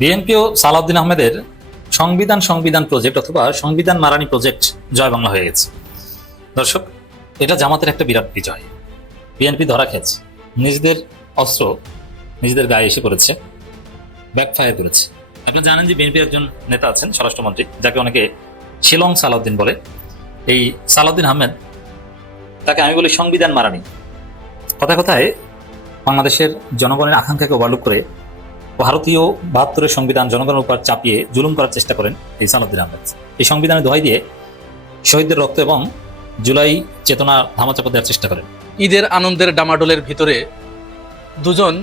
BNP ও সালাউদ্দিন আহমেদের সংবিধান project অথবা সংবিধান মারানি প্রজেক্ট জয় বাংলা হয়ে গেছে। দর্শক, এটা জামাতের একটা বিরাট বিজয়। বিএনপি ধরা খেয়েছে, নিজেদের অস্ত্র নিজেদের গায়ে এসে পড়েছে, ব্যাকফায়ার করেছে। আপনারা জানেন যে বিএনপির একজন নেতা আছেন, স্বরাষ্ট্রমন্ত্রী, যাকে অনেকে শিলং সালাউদ্দিন বলে। এই সালাউদ্দিন আহমেদ, তাকে আমি বলি সংবিধান মারানি। কথায় কথায় বাংলাদেশের জনগণের আকাঙ্ক্ষাকে ওভারলুক করে ভারতীয় ৭২-এর সংবিধান জনগণের উপর চাপিয়ে জুলুম করার চেষ্টা করেন এই সালাউদ্দিন আহমেদ। এই সংবিধানের দোহাই দিয়ে শহীদদের রক্ত এবং জুলাই চেতনা ধামাচাপা দেওয়ার চেষ্টা করেন। ঈদের আনন্দের ডামাডোলের ভিতরে দুজন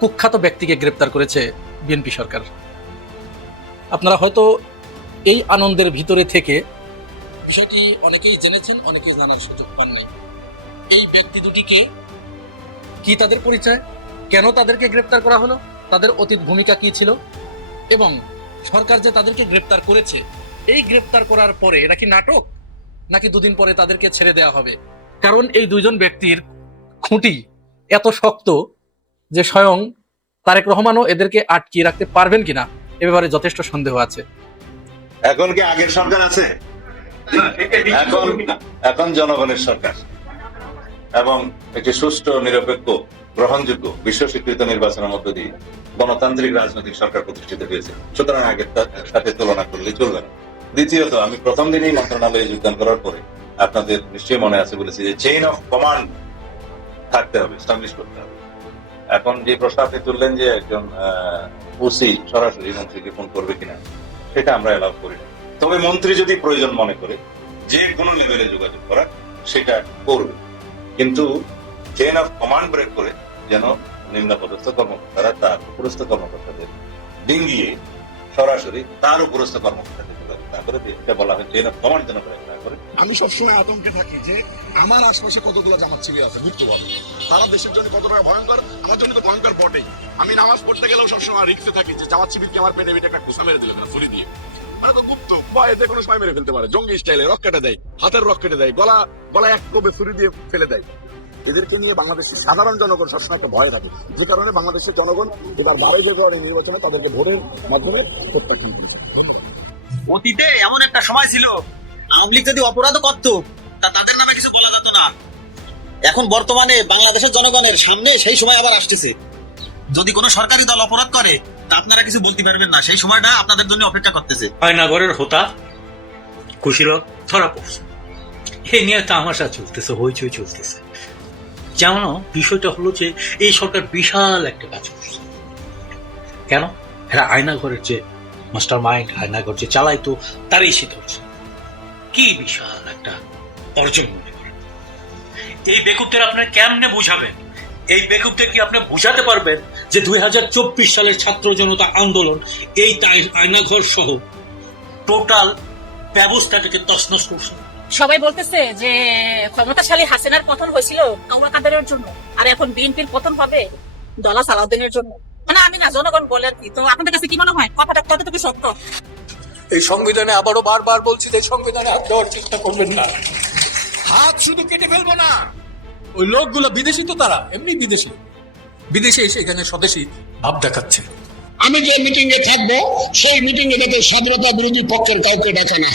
কুখ্যাত ব্যক্তিকে গ্রেপ্তার করেছে বিএনপি সরকার। আপনারা হয়তো এই আনন্দের ভিতরে থেকে বিষয়টি অনেকেই জেনেছেন, অনেকেই জানার সুযোগ পাননি। এই ব্যক্তি দুটিকে, কি তাদের পরিচয়, কেন তাদেরকে গ্রেপ্তার করা হলো, তাদের অতীত ভূমিকা কি ছিল, এবং সরকার যে তাদেরকে গ্রেপ্তার করেছে, এই গ্রেপ্তার করার পরে এটা কি নাটক, নাকি দুদিন পরে তাদেরকে ছেড়ে দেওয়া হবে? কারণ এই দুইজন ব্যক্তির খুঁটি এত শক্ত যে স্বয়ং তারেক রহমানও এদেরকে আটকিয়ে রাখতে পারবেন কিনা এ ব্যাপারে যথেষ্ট সন্দেহ আছে। এখন কি আগের সরকার আছে? এখন জনগণের সরকার এবং একটি সুষ্ঠু, নিরপেক্ষ, গ্রহণযোগ্য, বিশ্ব স্বীকৃত নির্বাচনের মধ্য দিয়ে গণতান্ত্রিক রাজনৈতিক সরকার প্রতিষ্ঠিত হয়েছে। সুতরাং আগের সাথে তুলনা করলে চলবে না। দ্বিতীয়ত, আমি প্রথম দিনই মন্ত্রণালয়ে যোগদান করার পরে আপনাদের নিশ্চয়ই মনে আছে বলেছি যে চেইন অফ কমান্ড থাকতে হবে, এস্টাবলিশ করতে হবে। এখন যে প্রশ্ন আপনি তুললেন যে একজন ওসি সরাসরি মন্ত্রীকে ফোন করবে কিনা, সেটা আমরা এলাও করি না। তবে মন্ত্রী যদি প্রয়োজন মনে করে যে কোনো লেভেলে যোগাযোগ করা, সেটা করবে, কিন্তু চেইন অফ কমান্ড ব্রেক করে যেন নিম্নপদস্থ কর্মকর্তারা তার উপরস্থ কর্মকর্তাদের ডিঙ্গিয়ে সরাসরি তার উপরস্থ কর্মকর্তাদের যোগাযোগ না করে, এটা বলা হয় চেইন অফ কমান্ড যেন ব্রেক না করে। আমি সবসময় আতঙ্কে থাকি যে আমার আশপাশে কতগুলো জামাত শিবির আছে, বুঝতে পারবো তারা দেশের জন্য কতটা ভয়ঙ্কর, আমার জন্য তো ভয়ঙ্কর বটেই। আমি নামাজ পড়তে গেলেও সবসময় রিক্সে থাকি যে জামাত শিবিরকে আমার পেটে একটা ঘুষা মেরে দিল না ছুরি দিয়ে। মানে তো গুপ্ত ভয়, যে কোনো সময় মেরে ফেলতে পারে, জঙ্গি স্টাইলে রক কেটে দেয়, হাতের রক কেটে দেয়, গলা এক কোবে ছুরি দিয়ে ফেলে দেয়। এদেরকে নিয়ে বাংলাদেশের সাধারণ জনগণ সবসময় একটা ভয় থাকে, যে কারণে বাংলাদেশের জনগণ এবার 12 ফেব্রুয়ারি নির্বাচনে তাদেরকে ভোটের মাধ্যমে প্রত্যাখ্যান করেছে। অতীতে এমন একটা সময় ছিল, আওয়ামী লীগ যদি অপরাধও করতো তাদের নামে কিছু বলা যেত না। এখন বর্তমানে বাংলাদেশের জনগণের সামনে সেই সময় আবার আসতেছে, যদি কোনো সরকারি দল অপরাধ করে তা আপনারা কিছু বলতে পারবেন না, সেই সময়টা আপনাদের জন্য অপেক্ষা করতেছে। আয়নাগরের হোতা কুশীলক ধরা পড়ছে, এ নিয়ে তামাশা চলতেছে, হইচই চলতেছে। যেমন বিষয়টা হলো যে এই সরকার বিশাল একটা কাজ করছে। কেন? এরা আয়নাঘরের যে মাস্টার মাইন্ড, আয়নাঘর যে চালাইতো, তারই সে ধরছে। কি বিশাল একটা অর্জন মনে করেন। এই বেকুবদের আপনারা কেমনে বুঝাবেন? এই বেকুবদের কি আপনি বুঝাতে পারবেন যে 2024 সালের ছাত্র জনতা আন্দোলন এই আয়নাঘর সহ টোটাল ব্যবস্থাটাকে তছনছ করছে? সবাই বলতেছে যে ক্ষমতাশালী হাসিনার পতন হয়েছিল কাউরা কাদেরের জন্য, আর এখন বিএনপির পতন হবে দলা সালাউদ্দিনের জন্য। মানে আমি না, জনগণ বলে আর কি। তো আপনাদের কাছে কি মনে হয় কথাটা কতটুকু সত্য? এই সংবিধানে আবারও বারবার বলছি যে সংবিধানে হাত দেওয়ার চেষ্টা করবেন না। হাত শুধু কেটে ফেলবো না, ওই লোকগুলো বিদেশি, তো তারা এমনি বিদেশে এসে এখানে স্বদেশী ভাব দেখাচ্ছে। আমি যে মিটিং এ থাকবো সেই মিটিং এ যাতে স্বাধীনতা বিরোধী পক্ষের কাউকে ডাকা না।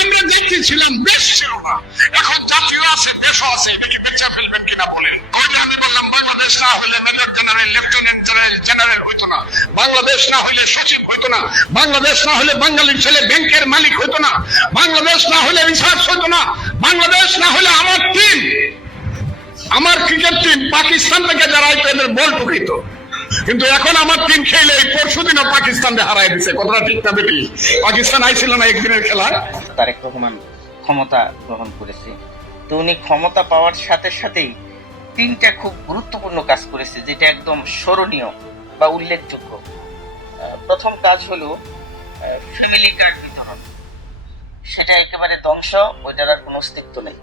আমরা দেখতেছিলাম দেশ ছিল না, এখন জাতীয় আছে, দেশও আছে, এটাকে বেচা ফেলবেন কিনা বলেন। আমি বললাম বাংলাদেশ না হলে মেজর জেনারেল, লেফটেন্যান্ট জেনারেল হইতো না, বাংলাদেশ না হলে সচিব হইতো না, বাংলাদেশ না হলে বাঙালির ছেলে ব্যাংকের মালিক হইতো না, বাংলাদেশ না হলে রিসার্চ হইতো না, বাংলাদেশ না হলে আমার টিম, আমার ক্রিকেট টিম পাকিস্তান থেকে যারা এদের বল টুকিত। কিন্তু এখন আমার টিম খেলে পরশুদিনও পাকিস্তানকে হারাই দিছে। কথাটা ঠিক না বেটি? পাকিস্তান আইছিল না একদিনের খেলা। তারেক রহমান ক্ষমতা গ্রহণ করেছে, তো উনি ক্ষমতা পাওয়ার সাথে সাথেই 3টা খুব গুরুত্বপূর্ণ কাজ করেছে, যেটা একদম স্মরণীয় বা উল্লেখযোগ্য। প্রথম কাজ হলো ফ্যামিলি কার্ড বিতরণ, সেটা একেবারে ধ্বংস, ওইটার আর কোনো অস্তিত্ব নেই।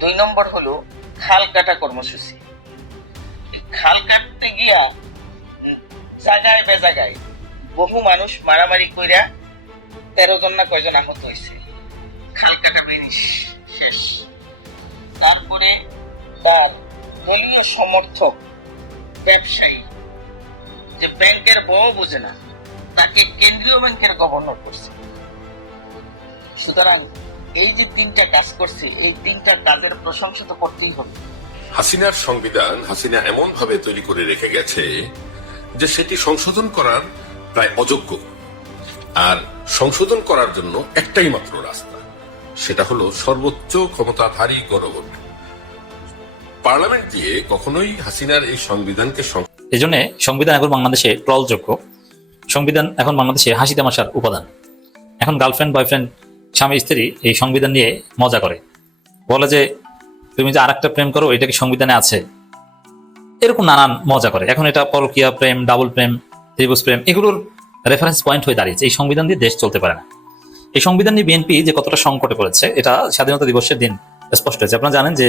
2 নম্বর হলো খাল কাটা কর্মসূচি। খাল কাটতে গিয়া জায়গায় বেজায়গায় বহু মানুষ মারামারি কইরা 13 জন না কয়জন আহত হয়েছে। খাল কাটা ব্রিটিশ শেষ। তারপরে তার দলীয় সমর্থক ব্যবসায়ী যে ব্যাংকের বউ বোঝে না, তাকে কেন্দ্রীয় ব্যাংকের গভর্নর করছে। সুতরাং এই যে 3টা কাজ করছে, এই 3টা কাজের প্রশংসা তো করতেই হবে। হাসিনার সংবিধান হাসিনা এমন ভাবে তৈরি করে রেখে গেছে যে সেটি সংশোধন করার প্রায় অযোগ্য। আর সংশোধন করার জন্য একটাই মাত্র রাস্তা, সেটা হলো সর্বোচ্চ ক্ষমতাধারী গণভোট। পার্লামেন্ট দিয়ে কখনোই হাসিনার এই সংবিধানকে এই জন্য সংবিধান এখন বাংলাদেশে ট্রলযোগ্য। সংবিধান এখন বাংলাদেশে হাসি তামাশার উপাদান। এখন গার্লফ্রেন্ড বয়ফ্রেন্ড স্বামী স্ত্রী এই সংবিধান নিয়ে মজা করে, বলে যে তুমি যে আরেকটা প্রেম করো এটা কি সংবিধানে আছে, এরকম নানান মজা করে। এখন এটা পরকীয়া প্রেম, ডাবল প্রেম, ত্রিভুজ প্রেম, এগুলোর রেফারেন্স পয়েন্ট হয়ে দাঁড়িয়েছে। এই সংবিধান দিয়ে দেশ চলতে পারে না। এই সংবিধান নিয়ে বিএনপি যে কতটা সংকটে পড়েছে এটা স্বাধীনতা দিবসের দিন স্পষ্ট হয়েছে। আপনারা জানেন যে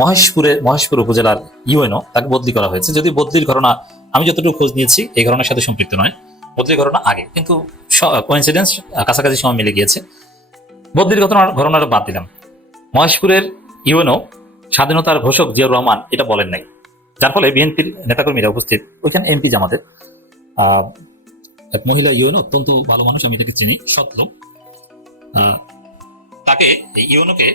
মহেশপুর উপজেলার ইউএনও তাকে বদলি করা হয়েছে। যদি বদলির ঘটনা আমি যতটুকু খোঁজ নিয়েছি এই ঘটনার সাথে সম্পৃক্ত নয়, বদলির ঘটনা আগে, কিন্তু কোইন্সিডেন্স কাছাকাছি সময় মিলে গিয়েছে। বদলির ঘটনাটা বাদ দিলাম। মহেশপুরের ইউএনও স্বাধীনতার ঘোষক জিয়াউর রহমান এটা বলেন নাই, যার ফলে বিএনপির নেতাকর্মীরা উপস্থিত, ওইখানে এমপি জামাতের এক মহিলা ইউএনও, অত্যন্ত ভালো মানুষ, আমি এটাকে চিনি, সৎ লোক, তাকে এই ইউএনওকে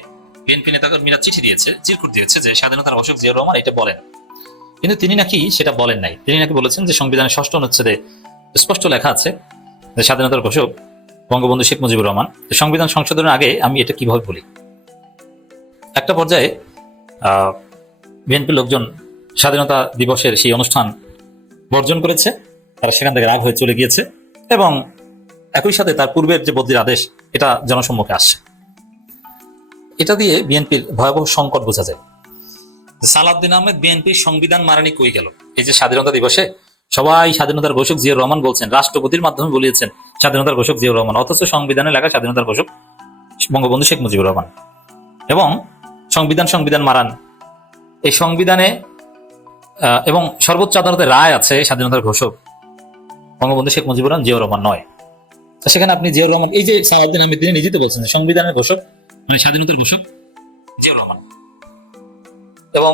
বিএনপি নেতাকর্মীরা চিঠি দিয়েছে, চিরকুট দিয়েছে যে স্বাধীনতার ঘোষক জিয়াউর রহমান এটা বলেন, কিন্তু তিনি নাকি সেটা বলেন নাই। তিনি নাকি বলেছেন যে সংবিধানের 6ষ্ঠ অনুচ্ছেদে স্পষ্ট লেখা আছে যে স্বাধীনতার ঘোষক বঙ্গবন্ধু শেখ মুজিবুর রহমান। সংবিধান সংশোধনের আগে আমি এটা কিভাবে বলি? একটা পর্যায়ে বিএনপির লোকজন স্বাধীনতা দিবসের সেই অনুষ্ঠান বর্জন করেছে, তারা সেখান থেকে রাগ হয়ে চলে গিয়েছে এবং একই সাথে তার পূর্বের যে বদলির আদেশ এটা জনসম্মুখে আসছে। এটা দিয়ে বিএনপির ভয়াবহ সংকট বোঝা যায়। সালাউদ্দিন আহমেদ বিএনপির সংবিধান মারানি কই গেল? এই যে স্বাধীনতা দিবসে সবাই স্বাধীনতার ঘোষক জিয়াউর রহমান বলছেন, রাষ্ট্রপতির মাধ্যমে বলিয়েছেন স্বাধীনতার ঘোষক জিয়াউর রহমান, অথচ সংবিধানে লেখা স্বাধীনতার ঘোষক বঙ্গবন্ধু শেখ মুজিবুর রহমান। এবং সংবিধান মারান এই সংবিধানে এবং সর্বোচ্চ আদালতের রায় আছে স্বাধীনতার ঘোষক বঙ্গবন্ধু শেখ মুজিবুর রহমান, জিয়াউর রহমান নয়। সেখানে আপনি জিয়াউর রহমান, এই যে সালাউদ্দিন আহমেদ তিনি নিজেই তো বলছেন সংবিধানের ঘোষক মানে স্বাধীনতার ঘোষক জিয়াউর রহমান, এবং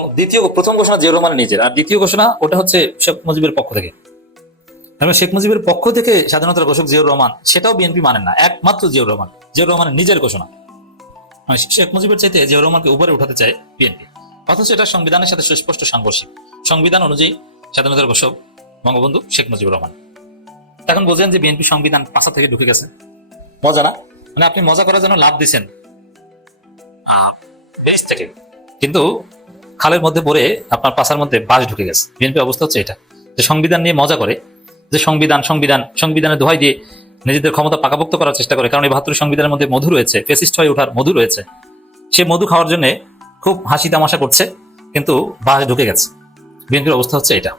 প্রথম ঘোষণা জিয়াউর রহমানের নিজের, আর দ্বিতীয় ঘোষণা ওটা হচ্ছে শেখ মুজিবের পক্ষ থেকে। শেখ মুজিবের পক্ষ থেকে স্বাধীনতার ঘোষক জিয়াউর রহমান, সেটাও বিএনপি মানেন না, একমাত্র জিয়াউর রহমানের নিজের ঘোষণা। শেখ মুজিবের চাইতে জিয়াউর রহমানকে উপরে উঠাতে চায় বিএনপি, অথচ এটা সংবিধানের সাথে সুস্পষ্ট সাংঘর্ষিক। সংবিধান অনুযায়ী স্বাধীনতার ঘোষক বঙ্গবন্ধু শেখ মুজিবুর রহমান। এখন বোঝেন যে বিএনপি সংবিধান পাশা থেকে ঢুকে গেছে। মজা না? মানে আপনি মজা করার জন্য লাভ দিচ্ছেন বেশ থেকে, কিন্তু খালের মধ্যে পড়ে আপনার পাশার মধ্যে বাস ঢুকে গেছে। বিএনপি অবস্থা হচ্ছে এটা, যে সংবিধান নিয়ে মজা করে, যে সংবিধানের দোহাই দিয়ে নিজেদের ক্ষমতা পাকাপোক্ত করার চেষ্টা করে। কারণ এই 72 সংবিধানের মধ্যে মধু রয়েছে, ফেসিস্ট হয়ে ওঠার মধু রয়েছে। সে মধু খাওয়ার জন্য খুব হাসি তামাশা করছে, কিন্তু বাস ঢুকে গেছে। বিএনপির অবস্থা হচ্ছে এটা।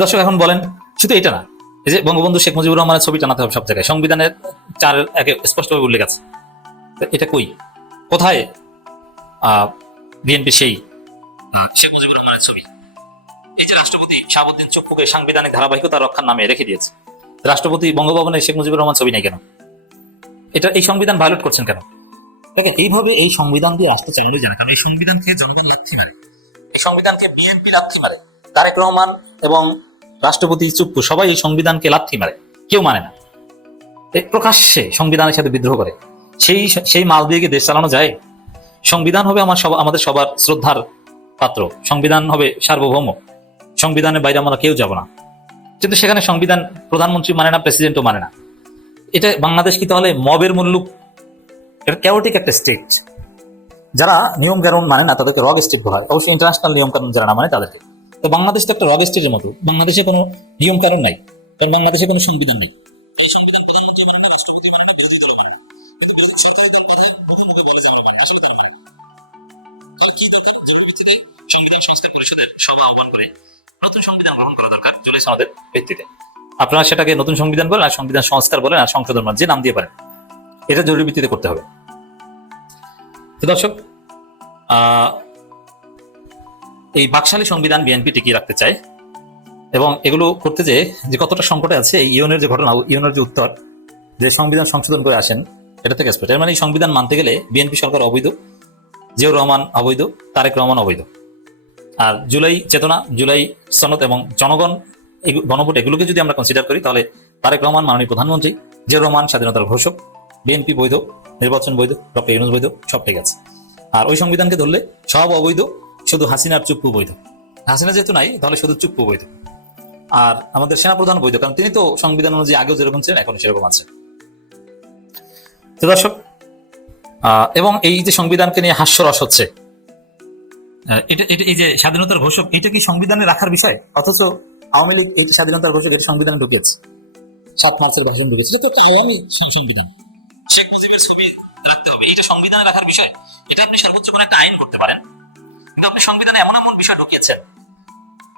দর্শক এখন বলেন, শুধু এটা না, এই যে বঙ্গবন্ধু শেখ মুজিবুর রহমানের ছবি টানাতে হবে সব জায়গায়, সংবিধানের 4 স্পষ্টভাবে উল্লেখ আছে। এটা কই, কোথায় বিএনপি সেই শেখ মুজিবুর রহমানের ছবি? এই যে রাষ্ট্রপতি শাহাবুদ্দিন চপ্পুকে সাংবিধানিক ধারাবাহিকতা রক্ষার নামে রেখে দিয়েছে, রাষ্ট্রপতি বঙ্গভবনে শেখ মুজিবুর রহমান ছবি নেই কেন? এই সংবিধান ভায়োলেট করছেন কেন? দেখেন, এইভাবে এই সংবিধান দিয়ে রাষ্ট্র চালানো যায় না, কারণ এই সংবিধানকে জনগণ লাথি মারে, এই সংবিধানকে বিএনপি লাথি মারে, তারেক রহমান এবং রাষ্ট্রপতি চুপ্পু সবাই এই সংবিধানকে লাথি মারে, কেউ মানে না। প্রকাশ্যে সংবিধানের সাথে বিদ্রোহ করে, সেই মাল দিয়ে কি দেশ চালানো যায়? সংবিধান হবে আমাদের সবার শ্রদ্ধার পাত্র, সংবিধান হবে সার্বভৌম, সংবিধানের বাইরে আমরা কেউ যাব না। কিন্তু সেখানে সংবিধান প্রধানমন্ত্রী মানে না, প্রেসিডেন্টও মানে না। এটা বাংলাদেশ কি তাহলে মবের মুল্লুক? এটা ক্যাওটিক একটা স্টেট। যারা নিয়ম কানুন মানে না তাদেরকে রগ স্টেট বলা হয়, অবশ্যই ইন্টারন্যাশনাল নিয়ম কানুন যারা না মানে তাদেরকে। তো বাংলাদেশ তো একটা রগ স্টেটের মতো, বাংলাদেশে কোনো নিয়ম কানুন নাই, কারণ বাংলাদেশে কোনো সংবিধান নেই। এই সংবিধান প্রধানমন্ত্রী মানে না, রাষ্ট্রপতি মানে না, বিরোধী দল মানে না, কিন্তু বিরোধী সরকারি দল মুখে মুখে বলে যে আমরা মানে, আসলে তারা মানে। সংবিধান সংস্কার পরিষদের সভা আহ্বান করে নতুন সংবিধান গ্রহণ করা দরকার জুলাই সনদের ভিত্তিতে। আপনারা সেটাকে নতুন সংবিধান বলেন, আর সংবিধান সংস্কার বলেন, আর সংশোধন বলেন, যে নাম দিয়ে পারেন, এটা জরুরি ভিত্তিতে করতে হবে। তো দর্শক, এই বাকশালী সংবিধান বিএনপি টিকিয়ে রাখতে চায়, এবং এগুলো করতে যে কতটা সংকটে আছে, এই ইউনের যে ঘটনা, ইউনের যে উত্তর, যে সংবিধান সংশোধন করে আসেন, এটা থেকে স্পষ্ট। এর মানে এই সংবিধান মানতে গেলে বিএনপি সরকার অবৈধ, জিয়াউর রহমান অবৈধ, তারেক রহমান অবৈধ। আর জুলাই চেতনা, জুলাই সনদ এবং জনগণ এই গণভোট এগুলোকে যদি আমরা কনসিডার করি, তাহলে তারেক রহমান মাননীয় প্রধানমন্ত্রী, জিয়াউর রহমান স্বাধীনতার ঘোষক, বিএনপি বৈধ, নির্বাচন বৈধ, ডক্টর ইউনূস বৈধ, সব ঠিক আছে। আর ওই সংবিধানকে ধরলে সব অবৈধ, শুধু হাসিনার চুপ্পু বৈধ। হাসিনা যেহেতু নাই, তাহলে শুধু চুপ্পু বৈধ। আর আমাদের সেনাপ্রধান বৈধ, কারণ তিনি তো সংবিধান অনুযায়ী আগেও যেরকম ছিলেন এখন সেরকম আছে। তো দর্শক, এবং এই যে সংবিধানকে নিয়ে হাস্যরস হচ্ছে, এটা এই যে স্বাধীনতার ঘোষক, এটা কি সংবিধানে রাখার বিষয়? অথচ আওয়ামী লীগ এই স্বাধীনতার ঘোষক এটা সংবিধানে ঢুকেছে, 7 মার্চের ভাষণ ঢুকেছে। এটা তো আওয়ামী সংবিধান, শেখ মুজিবের ছবি রাখতে হবে, এটা সংবিধানে রাখার বিষয়। এটা আপনি সর্বোচ্চ কোনো একটা আইন করতে পারেন, কিন্তু আপনি সংবিধানে এমন এমন বিষয় ঢুকিয়েছেন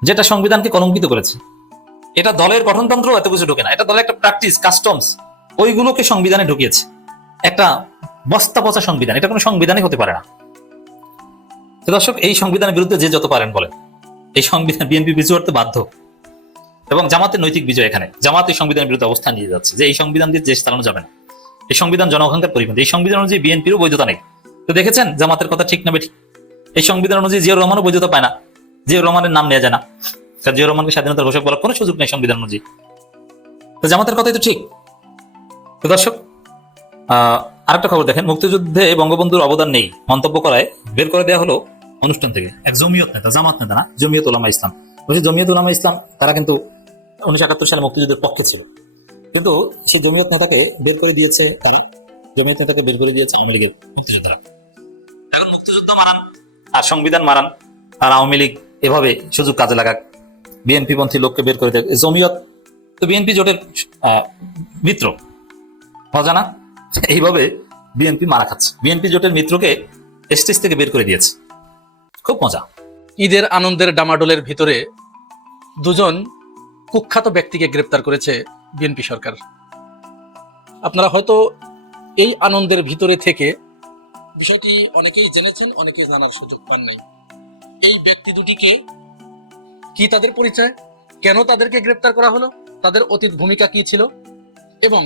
যেটা সংবিধানকে কলঙ্কিত করেছে। এটা দলের গঠনতন্ত্র এত কিছু ঢোকে না, এটা দলের একটা প্র্যাকটিস, কাস্টমস, ওইগুলোকে সংবিধানে ঢুকিয়েছে। একটা বস্তা পচা সংবিধান, এটা কোনো সংবিধানই হতে পারে না। তো দর্শক, এই সংবিধানের বিরুদ্ধে যে যত পারেন বলেন, এই সংবিধান বিএনপি পিছু হতে বাধ্য। এবং জামাতের নৈতিক বিজয় এখানে, জামাত এই সংবিধানের বিরুদ্ধে অবস্থান নিয়ে যাচ্ছে যে এই সংবিধান দিয়ে দেশ চালানো যাবে না, এই সংবিধান জনআকাঙ্ক্ষার পরিপন্থী, এই সংবিধান অনুযায়ী বিএনপিরও বৈধতা নেই। তো দেখেছেন জামাতের কথা ঠিক না বেঠিক? এই সংবিধান অনুযায়ী জিয়াউর রহমানও বৈধতা পায় না, জিয়াউর রহমানের নাম নেওয়া যায় না, জিয়াউর রহমানকে স্বাধীনতার ঘোষক বলার কোনো সুযোগ নেই সংবিধান অনুযায়ী। তো জামাতের কথাই তো ঠিক। তো দর্শক, আরেকটা খবর দেখেন, মুক্তিযুদ্ধে বঙ্গবন্ধুর অবদান নেই মন্তব্য করায় বের করে দেওয়া হলো অনুষ্ঠান থেকে এক জমিয়ত নেতা, জামাত নেতা না, জমিয়ত উলামা ইসলাম। বলছি জমিয়ত উলামা ইসলাম তারা কিন্তু 1971 সালে মুক্তিযুদ্ধের পক্ষে ছিল, কিন্তু সেই জমিয়ত নেতাকে বের করে দিয়েছে তারা, জমিয়ত নেতাকে বের করে দিয়েছে আওয়ামী লীগের মুক্তিযোদ্ধারা। এখন মুক্তিযুদ্ধ মারান আর সংবিধান মারান আর আওয়ামী লীগ এভাবে সুযোগ কাজে লাগাক, বিএনপি পন্থী লোককে বের করে দেয়। জমিয়ত তো বিএনপি জোটের মিত্র, মজা না? এইভাবে বিএনপি মারা খাচ্ছে, বিএনপি জোটের মিত্রকে স্টেজ থেকে বের করে দিয়েছে, খুব মজা। ঈদের আনন্দের ডামাডোলের ভিতরে দুজন কুখ্যাত ব্যক্তিকে গ্রেপ্তার করেছে বিএনপি সরকার। আপনারা হয়তো এই আনন্দের ভিতরে থেকে বিষয়টি অনেকেই জেনেছেন, অনেকেই জানার সুযোগ পান নাই। এই ব্যক্তি দুটিকে, কি তাদের পরিচয়, কেন তাদেরকে গ্রেপ্তার করা হলো, তাদের অতীত ভূমিকা কি ছিল, এবং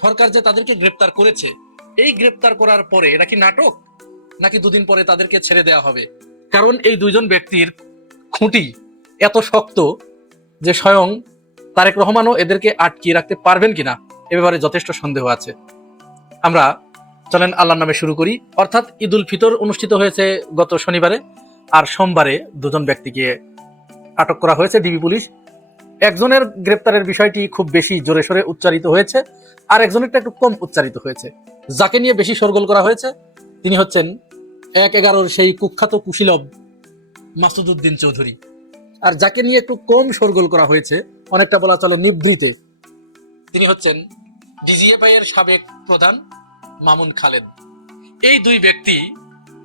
সরকার যে তাদেরকে গ্রেপ্তার করেছে, এই গ্রেপ্তার করার পরে এটা কি নাটক, নাকি দুদিন পরে তাদেরকে ছেড়ে দেওয়া হবে? কারণ এই দুইজন ব্যক্তির খুঁটি এত শক্ত যে স্বয়ং তারেক রহমানও এদেরকে আটকিয়ে রাখতে পারবেন কিনা এ ব্যাপারে যথেষ্ট সন্দেহ আছে। আমরা চলেন আল্লাহর নামে শুরু করি। অর্থাৎ ঈদ উল ফিতর অনুষ্ঠিত হয়েছে গত শনিবারে, আর সোমবারে দুজন ব্যক্তিকে আটক করা হয়েছে ডিবি পুলিশ। একজনের গ্রেপ্তারের বিষয়টি খুব বেশি জোরে সোরে উচ্চারিত হয়েছে, আর একজনেরটা একটু কম উচ্চারিত হয়েছে। যাকে নিয়ে বেশি শোরগোল করা হয়েছে তিনি হচ্ছেন 1/11 সেই কুখ্যাত কুশীলব মাসুদ উদ্দিন চৌধুরী, আর যাকে নিয়ে একটু কম শোরগোল করা হয়েছে, অনেকটা বলা চলে নিভৃতে, তিনি হচ্ছেন ডিজিএফআই এর সাবেক প্রধান মামুন খালেদ। এই দুই ব্যক্তি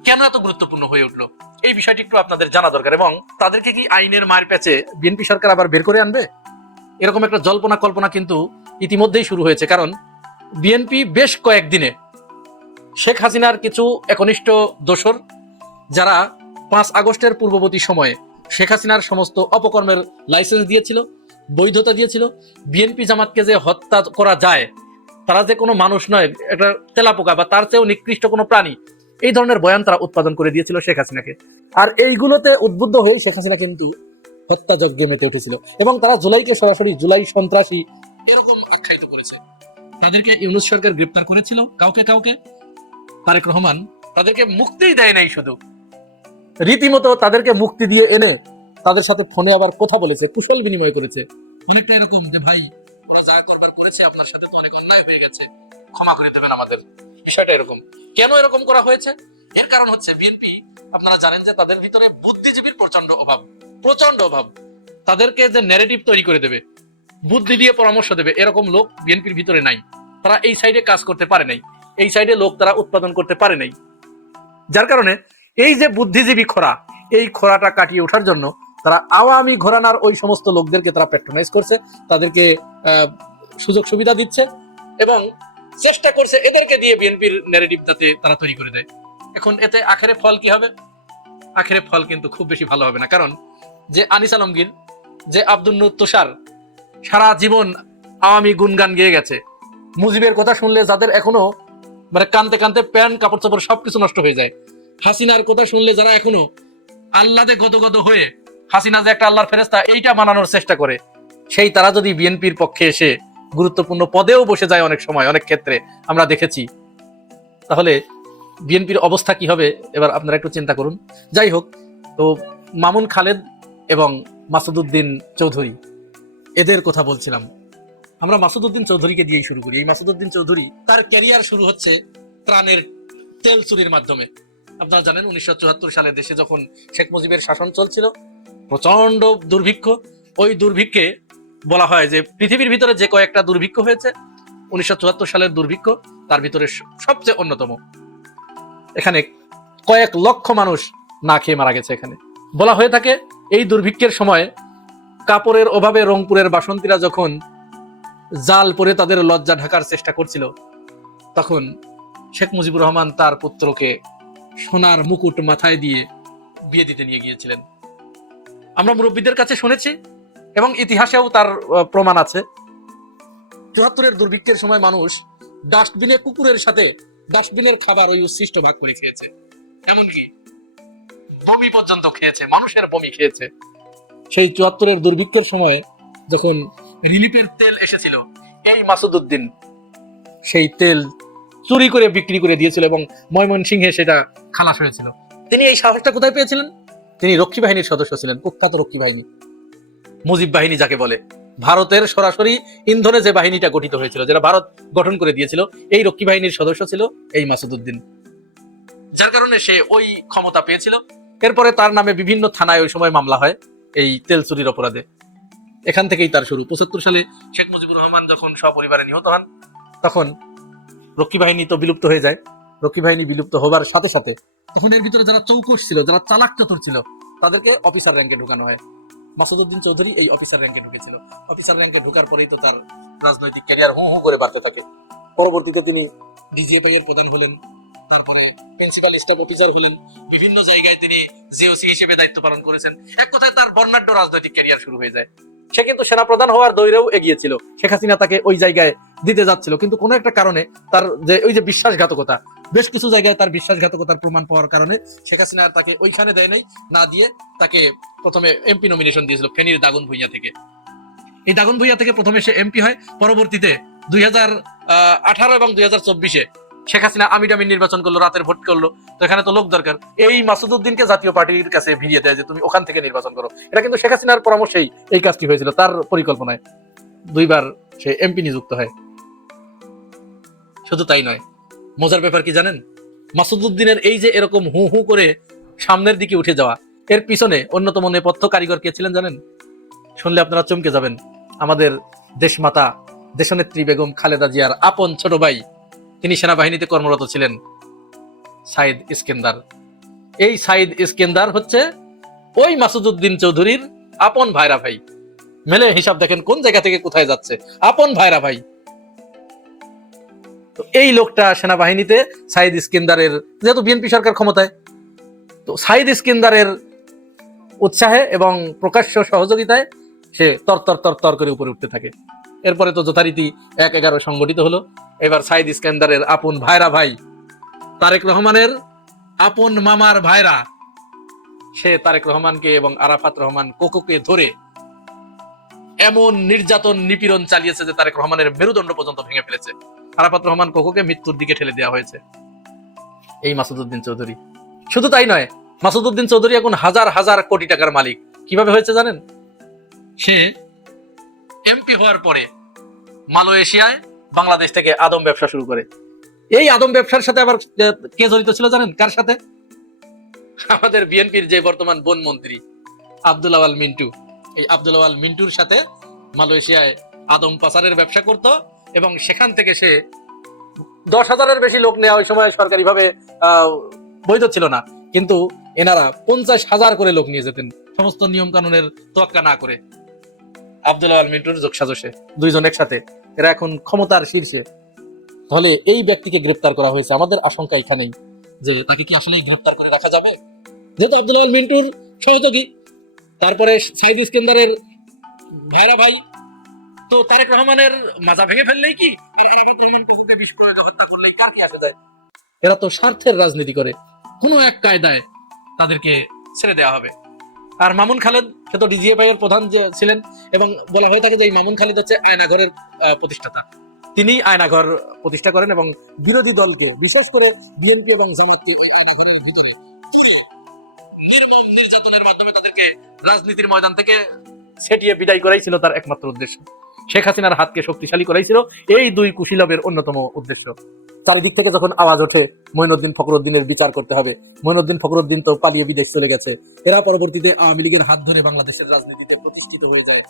কেন এত গুরুত্বপূর্ণ হয়ে উঠলো, এই বিষয়টি একটু আপনাদের জানা দরকার। এবং তাদেরকে কি আইনের মার প্যাচে বিএনপি সরকার আবার বের করে আনবে, এরকম একটা জল্পনা কল্পনা কিন্তু ইতিমধ্যেই শুরু হয়েছে। কারণ বিএনপি বেশ কয়েকদিনে শেখ হাসিনার কিছু একনিষ্ঠ দোসর, যারা 5 আগস্টের পূর্ববর্তী সময়ে শেখ হাসিনার সমস্ত অপকর্মের লাইসেন্স দিয়েছিল, বৈধতা দিয়েছিল, বিএনপি জামাতকে যে হত্যা করা যায়, তারা যে কোনো মানুষ নয়, একটা তেলাপোকা বা তার চেয়েও নিকৃষ্ট কোনো প্রাণী, এই ধরনের বয়ান তারা উৎপাদন করে দিয়েছিল শেখ হাসিনাকে। আর এইগুলোতে উদ্বুদ্ধ হয়ে শেখ হাসিনা কিন্তু হত্যাযজ্ঞে মেতে উঠেছিল, এবং তারা জুলাইকে সরাসরি জুলাই সন্ত্রাসী এরকম আখ্যায়িত করেছে। তাদেরকে ইউনূস সরকার গ্রেপ্তার করেছিল, কাউকে কাউকে তারেক রহমান তাদেরকে মুক্তিই দেয় নাই, শুধু রীতিমতো তাদেরকে মুক্তি দিয়ে এনে তাদের সাথে ফোনে আবার কথা বলেছে, কুশল বিনিময় করেছে। অনেকটা এরকম যে ভাই, ওরা যা করবার করেছে, আপনার সাথে তো অনেক অন্যায় হয়ে গেছে, ক্ষমা করে দেবেন আমাদের। বিষয়টা এরকম। কেন এরকম করা হয়েছে? এর কারণ হচ্ছে বিএনপি, আপনারা জানেন যে তাদের ভিতরে বুদ্ধিজীবীর প্রচন্ড অভাব। তাদেরকে যে ন্যারেটিভ তৈরি করে দেবে, বুদ্ধি দিয়ে পরামর্শ দেবে, এরকম লোক বিএনপির ভিতরে নাই। তারা এই সাইডে কাজ করতে পারে নাই, এই সাইডে লোক তারা উৎপাদন করতে পারে নাই। যার কারণে এই যে বুদ্ধিজীবী খরা, এই খরাটা কাটিয়ে ওঠার জন্য তারা আওয়ামী ঘরানার ওই সমস্ত লোকদেরকে তারা প্যাট্রোনাইজ করছে, তাদেরকে সুযোগ সুবিধা দিচ্ছে এবং চেষ্টা করছে এদেরকে দিয়ে বিএনপির ন্যারেটিভ যাতে তারা তৈরি করে দেয়। এখন এতে আখেরে ফল কি হবে? আখেরে ফল কিন্তু খুব বেশি ভালো হবে না। কারণ যে আনিস আলমগীর, যে আব্দুল নূর তুষার সারা জীবন আওয়ামী গুনগান গেয়ে গেছে, মুজিবের কথা শুনলে যাদের এখনো মানে কানতে কানতে প্যান্ট কাপড় চাপড় সবকিছু নষ্ট হয়ে যায়, হাসিনার কথা শুনলে যারা এখনো আল্লাহতে গদগদ হয়ে হাসিনা যে একটা আল্লাহর ফেরেশতা এইটা মানানোর চেষ্টা করে, সেই তারা যদি বিএনপির পক্ষে এসে গুরুত্বপূর্ণ পদেও বসে যায় অনেক সময়, অনেক ক্ষেত্রে আমরা দেখেছি, তাহলে বিএনপির অবস্থা কি হবে এবার আপনারা একটু চিন্তা করুন। যাই হোক, তো মামুন খালেদ এবং মাসুদউদ্দিন চৌধুরী, এদের কথা বলছিলাম। আমরা মাসুদউদ্দিন চৌধুরীকে দিয়েই শুরু করি। এই মাসুদউদ্দিন চৌধুরী, তার ক্যারিয়ার শুরু হচ্ছে ত্রাণের তেল চুরির মাধ্যমে। আপনারা জানেন 1974 সালে দেশে যখন শেখ মুজিবের শাসন চলছিল, প্রচন্ড দুর্ভিক্ষ, ওই দুর্ভিক্ষে বলা হয় যে পৃথিবীর ভিতরে যে কয়েকটা দুর্ভিক্ষ হয়েছে, 1974 সালের দুর্ভিক্ষ তার ভিতরে সবচেয়ে অন্যতম। এখানে কয়েক লক্ষ মানুষ না খেয়ে মারা গেছে। এখানে বলা হয়ে থাকে এই দুর্ভিক্ষের সময় কাপড়ের অভাবে রংপুরের বাসন্তীরা যখন জাল পরে তাদের লজ্জা ঢাকার চেষ্টা করছিল, তখন শেখ মুজিবুর রহমান তার পুত্রকে সোনার মুকুট মাথায় দিয়ে বিয়ে দিতে নিয়ে গিয়েছিলেন। আমরা মুরব্বীদের কাছে শুনেছি এবং ইতিহাসেও তার প্রমাণ আছে। 74-এর দুর্ভিক্ষের সময় মানুষ ডাস্টবিনে কুকুরের সাথে ডাস্টবিনের খাবার ওই উচ্ছিষ্ট ভাগ করে খেয়েছে, এমনকি বমি পর্যন্ত খেয়েছে, মানুষের বমি খেয়েছে। সেই 74-এর দুর্ভিক্ষের সময় যখন রিলিফের তেল এসেছিল, এই মাসুদউদ্দিন সেই তেল চুরি করে বিক্রি করে দিয়েছিল এবং ময়মনসিংহে সেটা খালাস হয়েছিল। তিনি এই সাহসটা কোথায় পেয়েছিলেন? তিনি রক্ষী বাহিনীর সদস্য ছিলেন, কুখ্যাত রক্ষী বাহিনী, মুজিব বাহিনী যাকে বলে। ভারতের সরাসরি ইন্ধনে যে বাহিনীটা গঠিত হয়েছিল, যেটা ভারত গঠন করে দিয়েছিল, এই রক্ষী বাহিনীর সদস্য ছিল এই মাসুদউদ্দিন, যার কারণে সে ওই ক্ষমতা পেয়েছিল। এরপরে তার নামে বিভিন্ন থানায় ওই সময় মামলা হয় এই তেল চুরির অপরাধে। এখান থেকেই তার শুরু। 75 সালে শেখ মুজিবুর রহমান যখন সপরিবারে নিহত হন, তখন রক্ষী বাহিনী তো বিলুপ্ত হয়ে যায়। রক্ষী বাহিনী বিলুপ্ত হবার সাথে সাথে তখন এর ভিতরে যারা চৌকস ছিল, যারা চালাক চতুর ছিল, তাদেরকে অফিসার র্যাঙ্কে ঢুকানো হয়। মাসুদউদ্দিন চৌধুরী এই অফিসার র্যাঙ্কে ঢুকেছিল। অফিসার র্যাঙ্কে ঢোকার পরেই তো তার রাজনৈতিক ক্যারিয়ার হু হু করে বাড়তে থাকে। পরবর্তীতে তিনি ডিজিএফআই এর প্রধান হলেন, তারপরে প্রিন্সিপাল স্টাফ অফিসার হলেন, বিভিন্ন জায়গায় তিনি জিওসি হিসেবে দায়িত্ব পালন করেছেন। এক কথায় তার বর্ণাঢ্য রাজনৈতিক ক্যারিয়ার শুরু হয়ে যায়। সে কিন্তু সেনাপ্রধান হওয়ার দৌড়েও এগিয়েছিল, শেখ হাসিনা তাকে ওই জায়গায় দিতে যাচ্ছিল, কিন্তু কোনো একটা কারণে তার যে ওই যে বিশ্বাসঘাতকতা, বেশ কিছু জায়গায় তার বিশ্বাসঘাতকতার প্রমাণ পাওয়ার কারণে শেখ হাসিনা তাকে ওইখানে দেয় নাই, না দিয়ে তাকে প্রথমে এমপি নমিনেশন দিয়েছিল ফেনীর দাগন ভূঁইয়া থেকে। এই দাগন ভূঁইয়া থেকে প্রথমে সে এমপি হয়। পরবর্তীতে 2018 এবং 2024-এ শেখ হাসিনা আমিডামিন নির্বাচন করলো, রাতের ভোট করলো। তো এখানে তো লোক দরকার, এই মাসুদউদ্দিনকে জাতীয় পার্টির কাছে ভিড়িয়ে দেয় যে তুমি ওখান থেকে নির্বাচন করো। এটা কিন্তু শেখ হাসিনার পরামর্শেই এই কাজটি হয়েছিল, তার পরিকল্পনায়। 2বার সে এমপি নিযুক্ত হয়। শুধু তাই নয়, মজার ব্যাপার কি জানেন? মাসুদউদ্দিনের এই যে এরকম হু হু করে সামনের দিকে উঠে যাওয়া, এর পিছনে অন্যতম নেপথ্য কারিগর কে ছিলেন জানেন? শুনলে আপনারা চমকে যাবেন। আমাদের দেশমাতা দেশনেত্রী বেগম খালেদা জিয়ার আপন ছোট ভাই, তিনি সেনাবাহিনীতে কর্মরত ছিলেন, সাইদ ইস্কেন্দার। এই সাইদ ইস্কেন্দার হচ্ছে ওই মাসুদউদ্দিন চৌধুরীর আপন ভাইরা ভাই। মেলে হিসাব দেখেন কোন জায়গা থেকে কোথায় যাচ্ছে, আপন ভাইরা ভাই। তো এই লোকটা সেনাবাহিনীতে সাইদ ইস্কেন্দারের, যেহেতু বিএনপি সরকার ক্ষমতায়, তো সাইদ ইস্কেন্দারের উৎসাহে এবং প্রকাশ্য সহযোগিতায় সে তর করে উপরে উঠতে থাকে। এরপরে তো যথারীতি 1-11 সংগঠিত হলো। এবার সাইদ ইস্কেন্দারের আপন ভাইরা ভাই, তারেক রহমানের আপন মামার ভাইরা, সে তারেক রহমানকে এবং আরাফাত রহমান কোকোকে ধরে এমন নির্যাতন নিপীড়ন চালিয়েছে যে তারেক রহমানের মেরুদণ্ড পর্যন্ত ভেঙে ফেলেছে। আরাফাত রহমান কোকোকে মৃত্যুর দিকে ঠেলে দেওয়া হয়েছে এই মাসুদউদ্দিন চৌধুরী। শুধু তাই নয়, মাসুদউদ্দিন চৌধুরী এখন হাজার হাজার কোটি টাকার মালিক। কিভাবে হয়েছে জানেন? সে এমপি হওয়ার পরে মালয়েশিয়ায় বাংলাদেশ থেকে আদম ব্যবসা শুরু করে। এই আদম ব্যবসার সাথে আবার কে জড়িত ছিল জানেন? কার সাথে? আমাদের বিএনপির যে বর্তমান বন মন্ত্রী আব্দুল আওয়াল মিন্টু। এই আব্দুল আওয়াল মিন্টুর সাথে মালয়েশিয়ায় আদম পাচারের ব্যবসা করত এবং সেখান থেকে সে 10,000-এর বেশি লোক নেওয়া ওই সময় সরকারিভাবে বৈধ ছিল না, কিন্তু এনারা 50,000 করে লোক নিয়ে যেতেন সমস্ত নিয়ম কানুনের তোয়াক্কা না করে। আব্দুল আওয়াল মিন্টুর যোগসাজশে দুইজন একসাথে, এরা এখন ক্ষমতার শীর্ষে। তাহলে এই ব্যক্তিকে গ্রেপ্তার করা হয়েছে। আমাদের আশঙ্কা এখানেই যে তাকে কি আসলে গ্রেপ্তার করে রাখা যাবে, যেহেতু আব্দুল আওয়াল মিন্টুর সহযোগী, তারপরে সাইদ ইস্কেন্দারের ভাইরা ভাই। তো তারেক রহমানের মাজা ভেঙে ফেললেই কি, বিষ প্রয়োগে হত্যা করলেই কার কি আসে যায়? এরা তো স্বার্থের রাজনীতি করে, কোনো এক কায়দায় তাদেরকে ছেড়ে দেওয়া হবে। আর মামুন খালেদ সে তো ডিজিএফআই এর প্রধান যে ছিলেন, এবং বলা হয়ে থাকে যে এই মামুন খালেদ হচ্ছে আয়নাঘরের প্রতিষ্ঠাতা। তিনি আয়নাঘর প্রতিষ্ঠা করেন এবং বিরোধী দলকে, বিশেষ করে বিএনপি এবং জামাতকে আয়নাঘরের ভিতরে নির্মম নির্যাতনের মাধ্যমে তাদেরকে রাজনীতির ময়দান থেকে ছেটিয়ে বিদায় করাই ছিল তার একমাত্র উদ্দেশ্য। শেখ হাসিনার হাতকে শক্তিশালী করাই ছিল এই দুই কুশীলবের অন্যতম উদ্দেশ্য। চারিদিক থেকে যখন আওয়াজ ওঠে মঈনুদ্দিন ফখরুদ্দিনের বিচার করতে হবে, মঈনুদ্দিন ফখরুদ্দিন তো পালিয়ে বিদেশ চলে গেছে, এরা পরবর্তীতে আওয়ামী লীগের হাত ধরে বাংলাদেশের রাজনীতিতে প্রতিষ্ঠিত হয়ে যায়,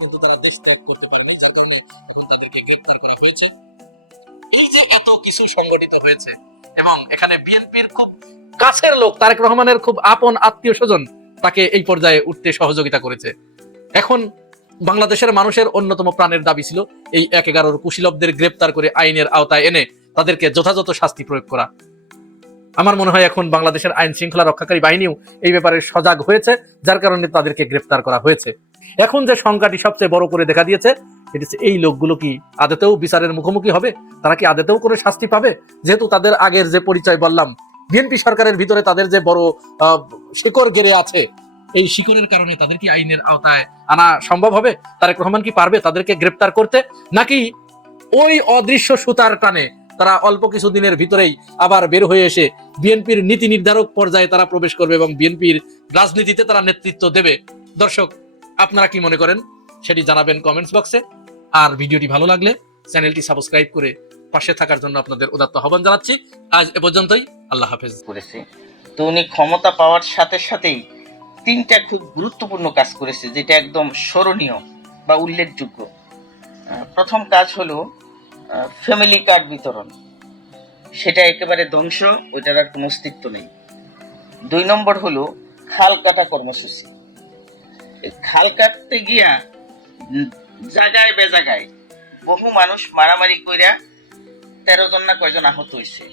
কিন্তু তারা দেশ ত্যাগ করতে পারেনি, যার কারণে এখন তাদেরকে গ্রেফতার করা হয়েছে। এই যে এত কিছু সংগঠিত হয়েছে, এবং এখানে বিএনপির খুব কাছের লোক তারেক রহমানের খুব আপন আত্মীয় স্বজন তাকে এই পর্যায়ে উঠতে সহযোগিতা করেছে। এখন বাংলাদেশের মানুষের অন্যতম প্রাণের দাবি ছিল এই ১-১১ কুশীলবদের গ্রেপ্তার করে আইনের আওতায় এনে তাদেরকে যথাযথ শাস্তি প্রয়োগ করা। আমার মনে হয় এখন বাংলাদেশের আইন শৃঙ্খলা রক্ষাকারী বাহিনীও এই ব্যাপারে সজাগ হয়েছে, যার কারণে তাদেরকে গ্রেপ্তার করা হয়েছে। এখন যে সংখ্যাটি সবচেয়ে বড় করে দেখা দিয়েছে, এটি এই লোকগুলো কি আদতেও বিচারের মুখোমুখি হবে? তারা কি আদতেও করে শাস্তি পাবে? যেহেতু তাদের আগের যে পরিচয় বললাম, বিএনপি সরকারের ভিতরে তাদের যে বড় শিকড় গেড়ে আছে, এই শিকড়ের কারণে তাদের কি আইনের আওতায় আনা সম্ভব হবে? তারেক রহমান কি পারবে তাদেরকে গ্রেপ্তার করতে, নাকি ওই অদৃশ্য সুতার টানে তারা অল্প কিছু দিনের ভিতরেই আবার বের হয়ে এসে বিএনপির নীতি নির্ধারক পর্যায়ে তারা প্রবেশ করবে এবং বিএনপির রাজনীতিতে তারা নেতৃত্ব দেবে? দর্শক, আপনারা কি মনে করেন সেটি জানাবেন কমেন্টস বক্সে। আর ভিডিওটি ভালো লাগলে চ্যানেলটি সাবস্ক্রাইব করে পাশে থাকার জন্য আপনাদের উদাত্ত আহ্বান জানাচ্ছি। আজ এ পর্যন্তই, আল্লাহ হাফেজ। করেছে। তো উনি ক্ষমতা পাওয়ার সাথে সাথেই 3টা খুব গুরুত্বপূর্ণ কাজ করেছে, যেটা একদম স্মরণীয় বা উল্লেখযোগ্য। প্রথম কাজ হলো ফ্যামিলি কার্ড বিতরণ, সেটা একেবারে ধ্বংস, ওইটার আর কোনো অস্তিত্ব নেই। 2 নম্বর হলো খাল কাটা কর্মসূচি। খাল কাটতে গিয়া জায়গায় বেজাগায় বহু মানুষ মারামারি কইরা 13 জন না কয়জন আহত হয়েছে।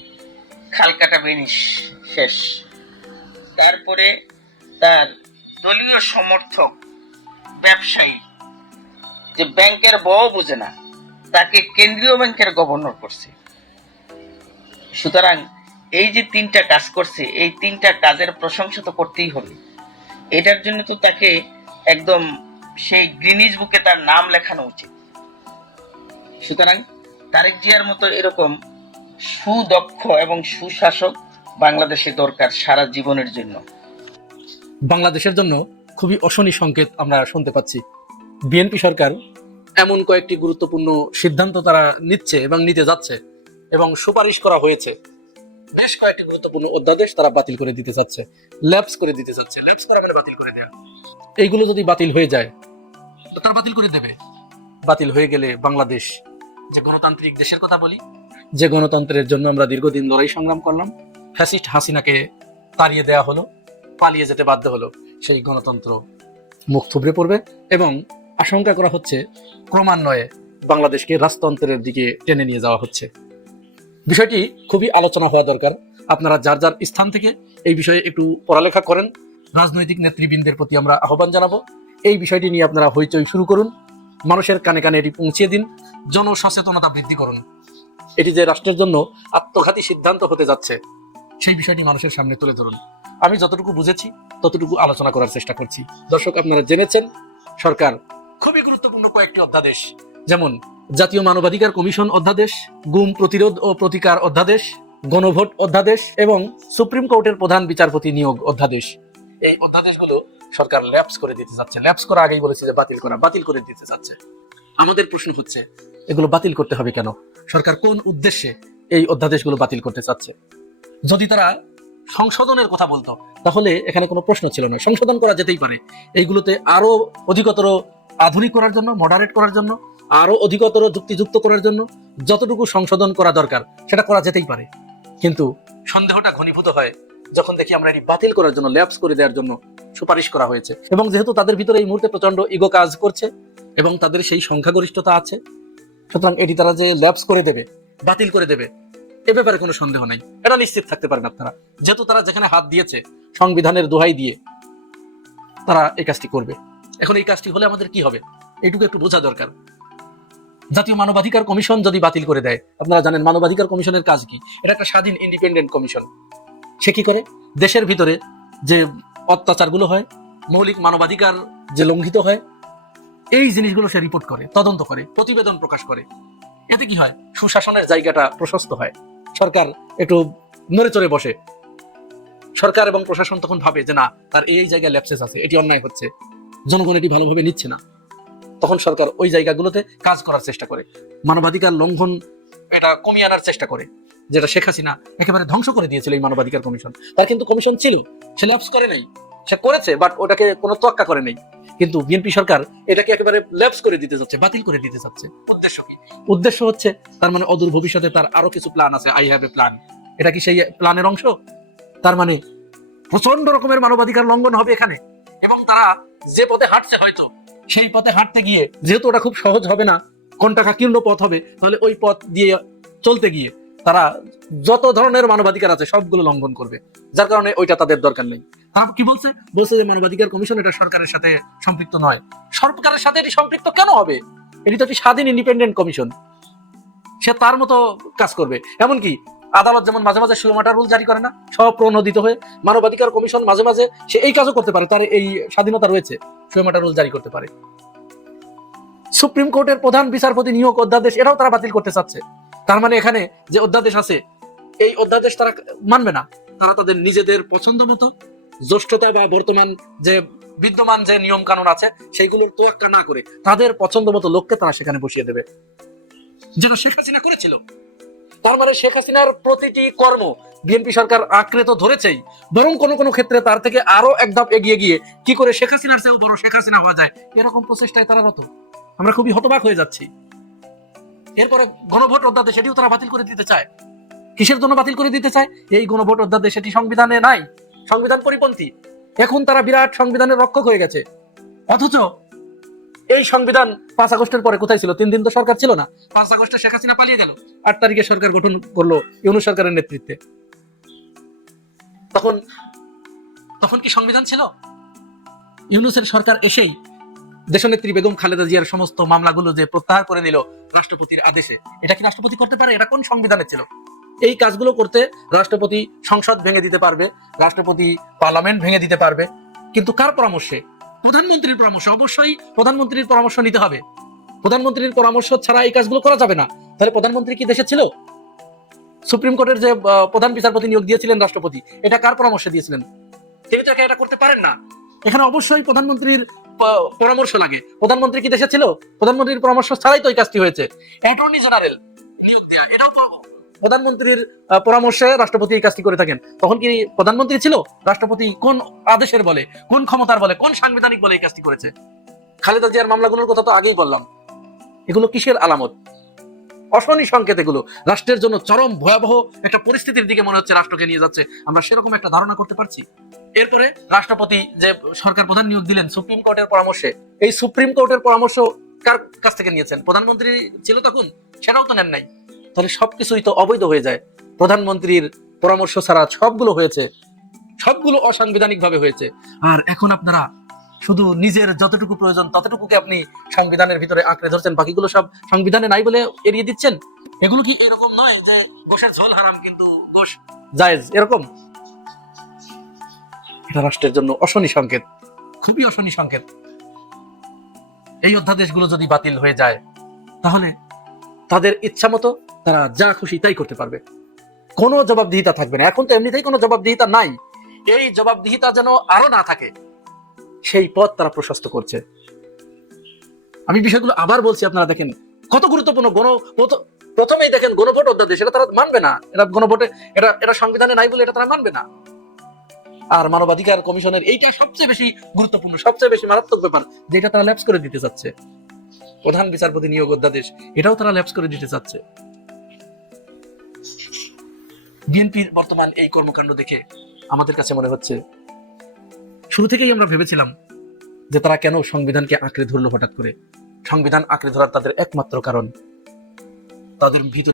খাল কাটা বেনিশ শেষ। তারপরে তার দলীয় সমর্থক ব্যবসায়ী যে ব্যাংকের বউ বোঝে না, তাকে কেন্দ্রীয় ব্যাংকের গভর্নর করছে। সুতরাং এই যে 3টা কাজ করছে, এই 3টা কাজের প্রশংসা তো করতেই হবে। এটার জন্য তো তাকে একদম সেই গ্রিনিজ বুকে তার নাম লেখানো উচিত। সুতরাং তারেক জিয়ার মতো এরকম সুদক্ষ এবং সুশাসক বাংলাদেশে দরকার সারা জীবনের জন্য। বাংলাদেশের জন্য খুবই অশনি সংকেত আমরা শুনতে পাচ্ছি। বিএনপি সরকার এমন কয়েকটি গুরুত্বপূর্ণ সিদ্ধান্ত তারা নিচ্ছে এবং নিতে যাচ্ছে, এবং সুপারিশ করা হয়েছে। বেশ কয়েকটি গুরুত্বপূর্ণ অধ্যাদেশ তারা বাতিল করে দিতে চাচ্ছে, ল্যাপস করে দিতে চাচ্ছে। ল্যাপস করা মানে বাতিল করে দেয়া। এইগুলো যদি বাতিল হয়ে যায়, তারা বাতিল করে দেবে। বাতিল হয়ে গেলে বাংলাদেশ যে গণতান্ত্রিক দেশের কথা বলি, যে গণতন্ত্রের জন্য আমরা দীর্ঘদিন লড়াই সংগ্রাম করলাম, ফ্যাসিস্ট হাসিনাকে তাড়িয়ে দেয়া হলো, পালিয়ে যেতে বাধ্য হলো, সেই গণতন্ত্র মুখ থুবড়ে পড়বে এবং আশঙ্কা করা হচ্ছে ক্রমান্বয়ে বাংলাদেশকে রাজতন্ত্রের দিকে টেনে নিয়ে যাওয়া হচ্ছে। বিষয়টি খুবই আলোচনা হওয়া দরকার। আপনারা যার যার স্থান থেকে এই বিষয়ে একটু পড়ালেখা করেন। রাজনৈতিক নেতৃবৃন্দের প্রতি আমরা আহ্বান জানাবো, এই বিষয়টি নিয়ে আপনারা হইচই শুরু করুন, মানুষের কানে কানে এটি পৌঁছিয়ে দিন, জনসচেতনতা বৃদ্ধি করুন। এটি যে রাষ্ট্রের জন্য আত্মঘাতী সিদ্ধান্ত হতে যাচ্ছে, সেই বিষয়টি মানুষের সামনে তুলে ধরুন। আমি যতটুকু বুঝেছি ততটুকু আলোচনা করার চেষ্টা করছি। দর্শক, আপনারা জেনেছেন সরকার খুবই গুরুত্বপূর্ণ কয়েকটি অধ্যাদেশ, যেমন জাতীয় মানবাধিকার কমিশন অধ্যাদেশ, গুম প্রতিরোধ ও প্রতিকার অধ্যাদেশ, গণভোট অধ্যাদেশ এবং সুপ্রিম কোর্টের প্রধান বিচারপতি নিয়োগ অধ্যাদেশ, এই অধ্যাদেশগুলো সরকার ল্যাপস করে দিতে যাচ্ছে। ল্যাপস করা আগেই বলেছে যে বাতিল করে দিতে যাচ্ছে। আমাদের প্রশ্ন হচ্ছে, এগুলো বাতিল করতে হবে কেন? সরকার কোন উদ্দেশ্যে এই অধ্যাদেশগুলো বাতিল করতে চাচ্ছে? যদি তারা সংশোধনের কথা বলতো তাহলে এখানে কোনো প্রশ্ন ছিল না, সংশোধন করা যেতেই পারে। এইগুলোতে আরো অধিকতর আধুনিক করার জন্য, মডারেট করার জন্য, আরো অধিকতর যুক্তিযুক্ত করার জন্য যতটুকু সংশোধন করা দরকার সেটা করা যেতেই পারে। কিন্তু সন্দেহটা ঘনীভূত হয় যখন দেখি আমরা এটি বাতিল করার জন্য, ল্যাপস করে দেওয়ার জন্য সুপারিশ করা হয়েছে। এবং যেহেতু তাদের ভিতরে এই মুহূর্তে প্রচন্ড ইগো কাজ করছে এবং তাদের সেই সংখ্যাগরিষ্ঠতা আছে, সুতরাং এটি তারা যে ল্যাপস করে দেবে, বাতিল করে দেবে, এ ব্যাপারে কোনো সন্দেহ নাই, এটা নিশ্চিত থাকতে পারেন আপনারা। যেহেতু তারা যেখানে হাত দিয়েছে সংবিধানের দোহাই দিয়ে, তারা এই কাজটি করবে। এখন এই কাজটি হলে আমাদের কি হবে, এইটুকু একটু বোঝা দরকার। জাতীয় মানবাধিকার কমিশন যদি বাতিল করে দেয়, আপনারা জানেন মানবাধিকার কমিশনের কাজ কি? এটা একটা স্বাধীন ইন্ডিপেন্ডেন্ট কমিশন। সে কি করে? দেশের ভিতরে যে অত্যাচারগুলো হয়, মৌলিক মানবাধিকার যে লঙ্ঘিত হয় এই জিনিসগুলো সে রিপোর্ট করে, তদন্ত করে, প্রতিবেদন প্রকাশ করে। এতে কি হয়? সুশাসনের জায়গাটা প্রশস্ত হয়, সরকার একটু নড়ে চড়ে বসে। সরকার এবং প্রশাসন তখন ভাবে যে না, তার এই জায়গায় ল্যাপসেস আছে, এটি অন্যায় হচ্ছে, জনগণ এটি ভালোভাবে নিচ্ছে না। তখন সরকার ওই জায়গাগুলোতে কাজ করার চেষ্টা করে, মানবাধিকার লঙ্ঘন এটা কমিয়ে আনার চেষ্টা করে, যেটা শেখ হাসিনা একেবারে ধ্বংস করে দিয়েছিল এই মানবাধিকার কমিশন। তার কিন্তু কমিশন ছিল, সে ল্যাপস করে নাই, সে করেছে বাট ওটাকে কোনো তোয়াক্কা করে নাই। কিন্তু বিএনপি সরকার এটাকে একেবারে ল্যাপস করে দিতে যাচ্ছে, বাতিল করে দিতে যাচ্ছে। উদ্দেশ্য কি? উদ্দেশ্য হচ্ছে তার মানে অদূর ভবিষ্যতে তার আরো কিছু প্ল্যান আছে, আই হ্যাভ এ প্ল্যান। এটা কি সেই প্ল্যানের অংশ? তার মানে প্রচন্ড রকমের মানবাধিকার লঙ্ঘন হবে এখানে, এবং তারা যে পথে হাঁটছে হয়তো সেই পথে হাঁটতে গিয়ে, যেহেতু ওটা খুব সহজ হবে না, কণ্টাকাকীর্ণ পথ হবে, তাহলে ওই পথ দিয়ে চলতে গিয়ে তারা যত ধরনের মানবাধিকার আছে সবগুলো লঙ্ঘন করবে, যার কারণে ওইটা তাদের দরকার নেই। তারা কি বলছে? বলছে যে মানবাধিকার কমিশন এটা সরকারের সাথে সম্পৃক্ত নয়। সরকারের সাথে এটি সম্পৃক্ত কেন হবে? এটি তো একটি স্বাধীন ইন্ডিপেন্ডেন্ট কমিশন, সে তার মতো কাজ করবে। এমনকি আদালত যেমন মাঝে মাঝে শিরোমাটা রুল জারি করে না, স্বপ্রণোদিত হয়ে, মানবাধিকার কমিশন মাঝে মাঝে সে এই কাজও করতে পারে, তার এই স্বাধীনতা রয়েছে, শিরোমাটা রুল জারি করতে পারে। সুপ্রিম কোর্টের প্রধান বিচারপতি নিয়োগ অধ্যাদেশ এটাও তারা বাতিল করতে চাচ্ছে। তার মানে এখানে যে অধ্যাদেশ আছে এই অধ্যাদেশ তারা মানবে না, তারা তাদের নিজেদের পছন্দ মতো জ্যেষ্ঠতা বা বর্তমান যে বিদ্যমান যে নিয়ম কানুন আছে সেইগুলোর তোয়াক্কা না করে তাদের পছন্দ মতো লোককে তারা সেখানে বসিয়ে দেবে, যেটা শেখ হাসিনা করেছিল। তার মানে শেখ হাসিনার প্রতিটি কর্ম বিএনপি সরকার আঁকড়ে তো ধরেছেই, বরং কোনো কোনো ক্ষেত্রে তার থেকে আরো এক ধাপ এগিয়ে গিয়ে কি করে শেখ হাসিনার চেয়েও বড় শেখ হাসিনা হওয়া যায় এরকম প্রচেষ্টায় তারা রত। আমরা খুবই হতবাক হয়ে যাচ্ছি। এরপরে গণভোট অধ্যাদেশ সেটিও তারা বাতিল করে দিতে চায়। কিসের জন্য বাতিল করে দিতে চায়? এই গণভোট অধ্যাদেশ সেটি সংবিধানে নাই, সংবিধান পরিপন্থী। এখন তারা বিরাট সংবিধানের রক্ষক হয়ে গেছে, অথচ এই সংবিধান 5 আগস্টের পরে কোথায় ছিল? 3 দিন তো সরকার ছিল না। 5 আগস্টে শেখ হাসিনা পালিয়ে গেল, 8 তারিখে সরকার গঠন করলো ইউনূস সরকারের নেতৃত্বে। তখন কি সংবিধান ছিল? ইউনূসের সরকার এসেই দেশনেত্রী বেগম খালেদা জিয়ার সমস্ত মামলাগুলো যে প্রত্যাহার করে নিল রাষ্ট্রপতির আদেশে, এটা কি রাষ্ট্রপতি করতে পারে? এটা কোন সংবিধানে ছিল? এই কাজগুলো করতে রাষ্ট্রপতি সংসদ ভেঙে দিতে পারবে, রাষ্ট্রপতি পার্লামেন্ট ভেঙে দিতে পারবে, কিন্তু কার পরামর্শে? প্রধানমন্ত্রীর পরামর্শ। অবশ্যই প্রধানমন্ত্রীর পরামর্শ নিতে হবে, প্রধানমন্ত্রীর পরামর্শ ছাড়া এই কাজগুলো করা যাবে না। তাহলে প্রধানমন্ত্রী কি দেশে ছিল? সুপ্রিম কোর্টের যে প্রধান বিচারপতি নিয়োগ দিয়েছিলেন রাষ্ট্রপতি, এটা কার পরামর্শে দিয়েছিলেন? তিনি তো এটা করতে পারেন না। এখানে অবশ্যই প্রধানমন্ত্রীর পরামর্শ লাগে। প্রধানমন্ত্রী কি দেশে ছিল? প্রধানমন্ত্রীর পরামর্শ ছাড়াই তো এই কাজটি হয়েছে। অ্যাটর্নি জেনারেল নিয়োগ দেয়া, এটাও প্রধানমন্ত্রীর পরামর্শে রাষ্ট্রপতি এই কাজটি করে থাকেন। তখন কি প্রধানমন্ত্রী ছিল? রাষ্ট্রপতি কোন আদেশের বলে, কোন ক্ষমতার বলে, কোন সাংবিধানিক বলে এই কাজটি করেছে? খালেদা জিয়ার মামলাগুলোর কথা তো আগেই বললাম। এগুলো কিসের আলামত? অশনি সংকেত। এগুলো রাষ্ট্রের জন্য চরম ভয়াবহ একটা পরিস্থিতির দিকে মনে হচ্ছে রাষ্ট্রকে নিয়ে যাচ্ছে, আমরা সেরকম একটা ধারণা করতে পারছি। এরপরে রাষ্ট্রপতি যে সরকার প্রধান নিয়োগ দিলেন সুপ্রিম কোর্টের পরামর্শে, এই সুপ্রিম কোর্টের পরামর্শ কার কাছ থেকে নিয়েছেন? প্রধানমন্ত্রী ছিল তখন, সেটাও তো নেন নাই। তাহলে সবকিছুই তো অবৈধ হয়ে যায়। প্রধানমন্ত্রীর পরামর্শ ছাড়া সবগুলো হয়েছে, সবগুলো অসাংবিধানিক ভাবে হয়েছে। আর এখন আপনারা শুধু নিজের যতটুকু প্রয়োজন ততটুকুকে আপনি সংবিধানের ভিতরে আঁকড়ে ধরছেন, বাকিগুলো সব সংবিধানে নাই বলে এড়িয়ে দিচ্ছেন। এগুলো কি এরকম নয় যে গোশের ঝোল হারাম কিন্তু গোশ জায়েজ, এরকম? এটা রাষ্ট্রের জন্য অশনি সংকেত, খুবই অশনি সংকেত। এই অধ্যাদেশগুলো যদি বাতিল হয়ে যায় তাহলে তাদের ইচ্ছা মতো তারা যা খুশি তাই করতে পারবে, কোনো জবাবদিহিতা থাকবে না। এখন তো এমনিতেই কোনো জবাবদিহিতা নাই, এই জবাবদিহিতা যেন আরো না থাকে সেই পথ তারা প্রশস্ত করছে। আমি বিষয়গুলো আবার বলছি, আপনারা দেখেন কত গুরুত্বপূর্ণ। প্রথমেই দেখেন গণভোট অধ্যাদেশ, এটা তারা মানবে না। এটা গণভোটে এটা সংবিধানে নাই বলে এটা তারা মানবে না। আর মানবাধিকার কমিশনের এইটা সবচেয়ে বেশি গুরুত্বপূর্ণ, সবচেয়ে বেশি মারাত্মক ব্যাপার, যেটা তারা ল্যাপস করে দিতে চাচ্ছে। প্রধান বিচারপতি নিয়োগ অধ্যাদেশ এটাও তারা ল্যাপস করে দিতে চাচ্ছে। বিএনপির বর্তমান এই কর্মকাণ্ড দেখে আমাদের কাছে মনে হচ্ছে, শুরু থেকেই আমরা ভেবেছিলাম যে তারা কেন সংবিধানকে আঁকড়ে ধরলো হঠাৎ করে। সংবিধান আঁকড়ে ধরার তাদের একমাত্র কারণ তাদের ভিতরে